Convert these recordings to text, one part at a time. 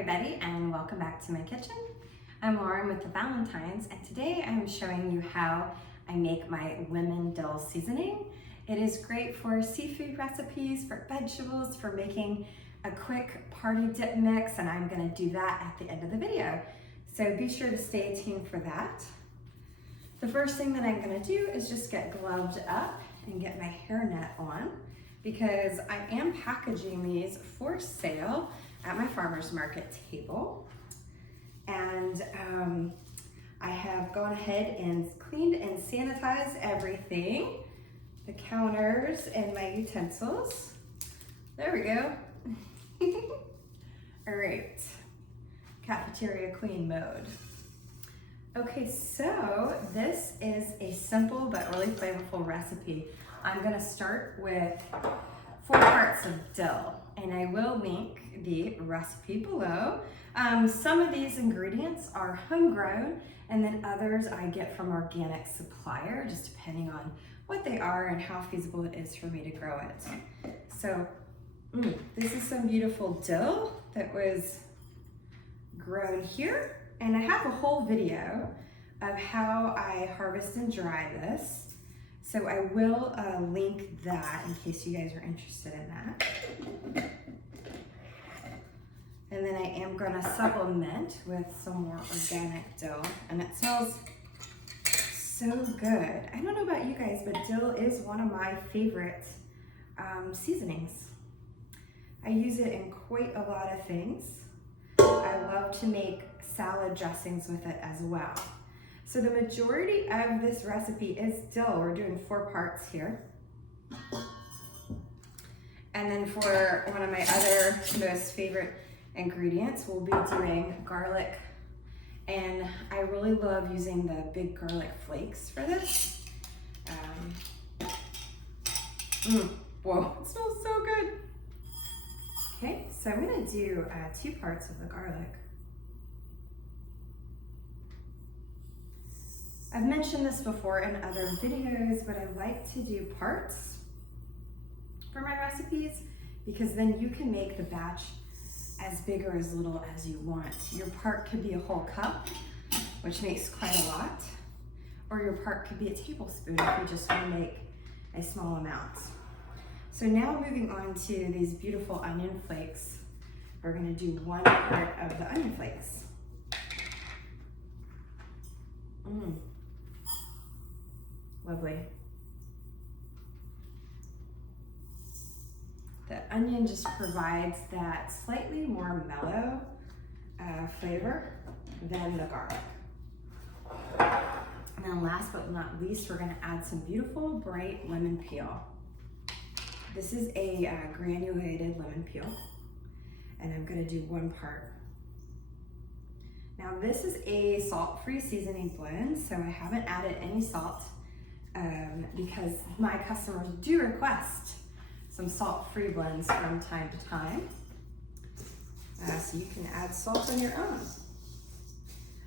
everybody, and welcome back to my kitchen. I'm Lauren with the Valentines, and today I'm showing you how I make my lemon dill seasoning. It is great for seafood recipes, for vegetables, for making a quick party dip mix, and I'm going to do that at the end of the video. So be sure to stay tuned for that. The first thing that I'm going to do is just get gloved up and get my hairnet on, because I am packaging these for sale at my farmer's market table. And I have gone ahead and cleaned and sanitized everything, the counters and my utensils. There we go. All right, cafeteria queen mode. Okay, so this is a simple but really flavorful recipe. I'm gonna start with 4 parts of dill, and I will link the recipe below. Some of these ingredients are homegrown, and then others I get from organic supplier, just depending on what they are and how feasible it is for me to grow it. So this is some beautiful dill that was grown here, and I have a whole video of how I harvest and dry this. So I will link that in case you guys are interested in that. And then I am gonna supplement with some more organic dill, and it smells so good. I don't know about you guys, but dill is one of my favorite seasonings. I use it in quite a lot of things. I love to make salad dressings with it as well. So the majority of this recipe is dill. We're doing 4 parts here. And then for one of my other most favorite ingredients, we'll be doing garlic. And I really love using the big garlic flakes for this. Whoa, it smells so good. Okay, so I'm gonna do 2 parts of the garlic. I've mentioned this before in other videos, but I like to do parts for my recipes, because then you can make the batch as big or as little as you want. Your part could be a whole cup, which makes quite a lot, or your part could be a tablespoon if you just want to make a small amount. So now moving on to these beautiful onion flakes, we're going to do 1 part of the onion flakes. Lovely. The onion just provides that slightly more mellow flavor than the garlic. And then last but not least, we're going to add some beautiful bright lemon peel. This is a granulated lemon peel, and I'm going to do 1 part. Now this is a salt-free seasoning blend, so I haven't added any salt because my customers do request some salt-free blends from time to time. So you can add salt on your own.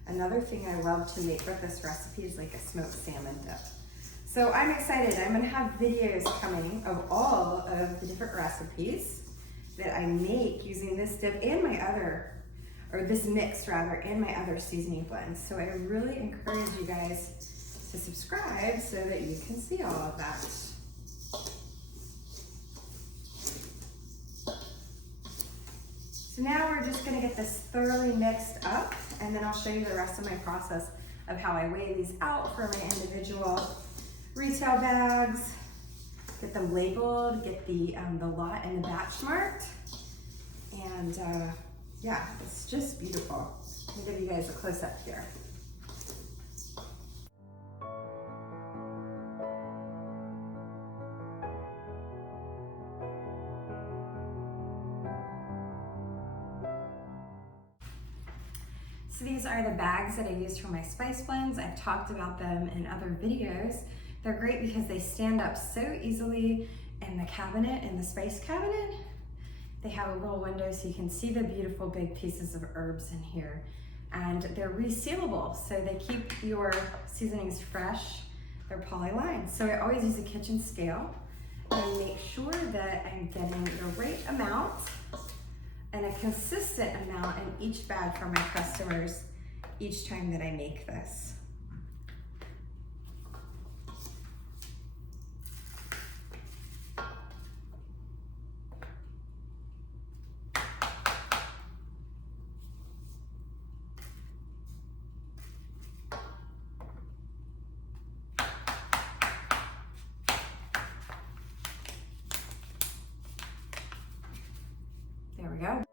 Another thing I love to make with this recipe is like a smoked salmon dip. So I'm excited. I'm gonna have videos coming of all of the different recipes that I make using this dip and my other, or this mix rather, and my other seasoning blends. So I really encourage you guys to subscribe so that you can see all of that. So now we're just gonna get this thoroughly mixed up, and then I'll show you the rest of my process of how I weigh these out for my individual retail bags, get them labeled, get the lot and the batch marked, and yeah, it's just beautiful. I'll give you guys a close-up here. So these are the bags that I use for my spice blends. I've talked about them in other videos. They're great because they stand up so easily in the cabinet, in the spice cabinet. They have a little window so you can see the beautiful big pieces of herbs in here. And they're resealable, so they keep your seasonings fresh. They're poly-lined. So I always use a kitchen scale and make sure that I'm getting the right amount and a consistent amount in each bag for my customers each time that I make this. There we go.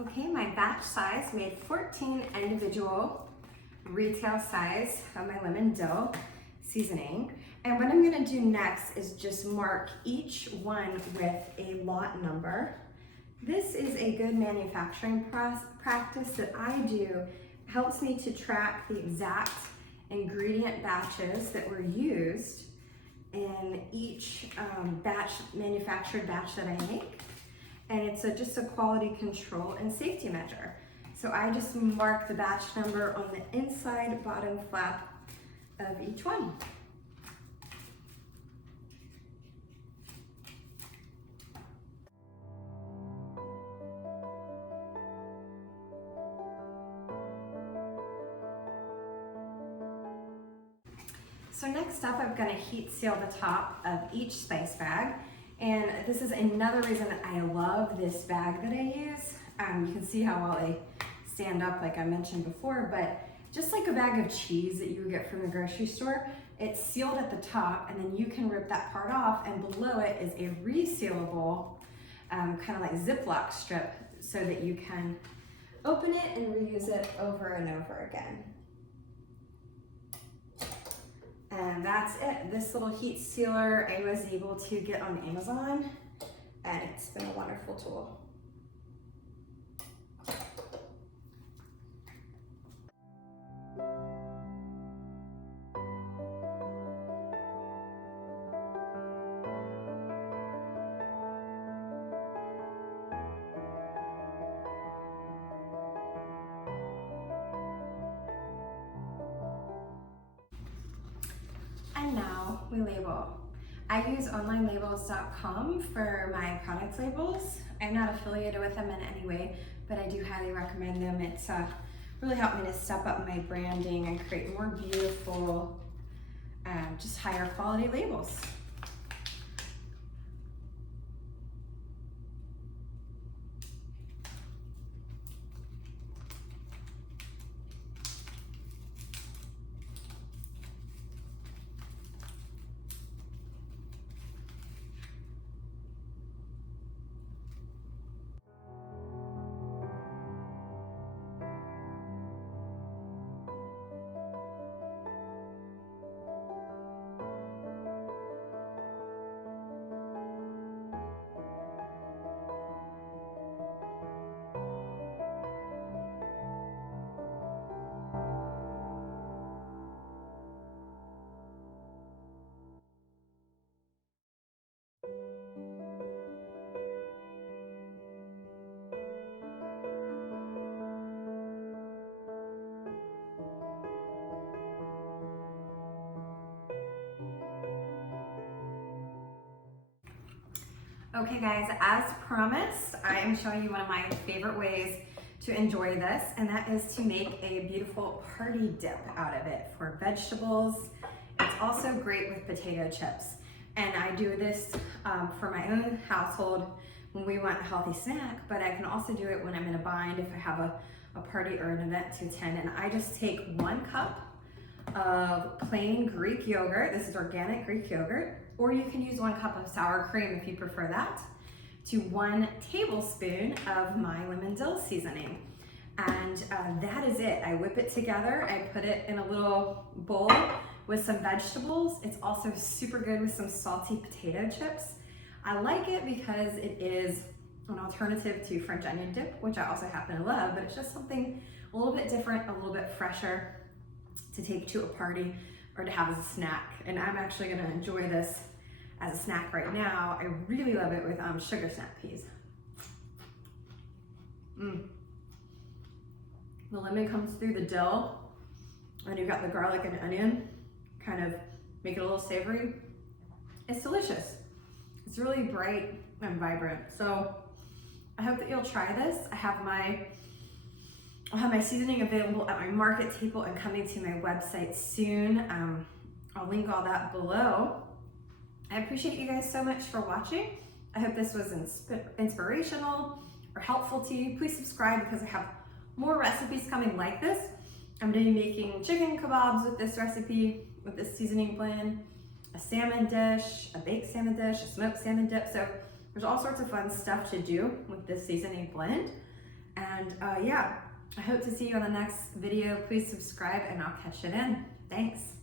Okay, my batch size made 14 individual retail size of my lemon dill seasoning. And what I'm gonna do next is just mark each one with a lot number. This is a good manufacturing practice that I do. Helps me to track the exact ingredient batches that were used in each manufactured batch that I make. And it's just a quality control and safety measure. So I just mark the batch number on the inside bottom flap of each one. So next up, I'm gonna heat seal the top of each spice bag. And this is another reason that I love this bag that I use. You can see how well they stand up like I mentioned before, but just like a bag of cheese that you would get from the grocery store, it's sealed at the top and then you can rip that part off, and below it is a resealable kind of like Ziploc strip so that you can open it and reuse it over and over again. And that's it. This little heat sealer I was able to get on Amazon, and it's been a wonderful tool. And now we label. I use onlinelabels.com for my product labels. I'm not affiliated with them in any way, but I do highly recommend them. It's really helped me to step up my branding and create more beautiful, just higher quality labels. Okay guys, as promised, I am showing you one of my favorite ways to enjoy this, and that is to make a beautiful party dip out of it for vegetables. It's also great with potato chips. And I do this for my own household when we want a healthy snack, but I can also do it when I'm in a bind if I have a party or an event to attend. And I just take 1 cup of plain Greek yogurt. This is organic Greek yogurt, or you can use 1 cup of sour cream if you prefer that, to 1 tablespoon of my lemon dill seasoning. And that is it. I whip it together. I put it in a little bowl with some vegetables. It's also super good with some salty potato chips. I like it because it is an alternative to French onion dip, which I also happen to love, but it's just something a little bit different, a little bit fresher to take to a party or to have as a snack. And I'm actually gonna enjoy this as a snack right now. I really love it with sugar snap peas. The lemon comes through the dill, and you've got the garlic and onion, kind of make it a little savory. It's delicious. It's really bright and vibrant. So I hope that you'll try this. I'll have my seasoning available at my market table and coming to my website soon. I'll link all that below. I appreciate you guys so much for watching. I hope this was inspirational or helpful to you. Please subscribe because I have more recipes coming like this. I'm going to be making chicken kebabs with this recipe, with this seasoning blend, a salmon dish, a baked salmon dish, a smoked salmon dip. So there's all sorts of fun stuff to do with this seasoning blend. And yeah, I hope to see you on the next video. Please subscribe and I'll catch you then. Thanks.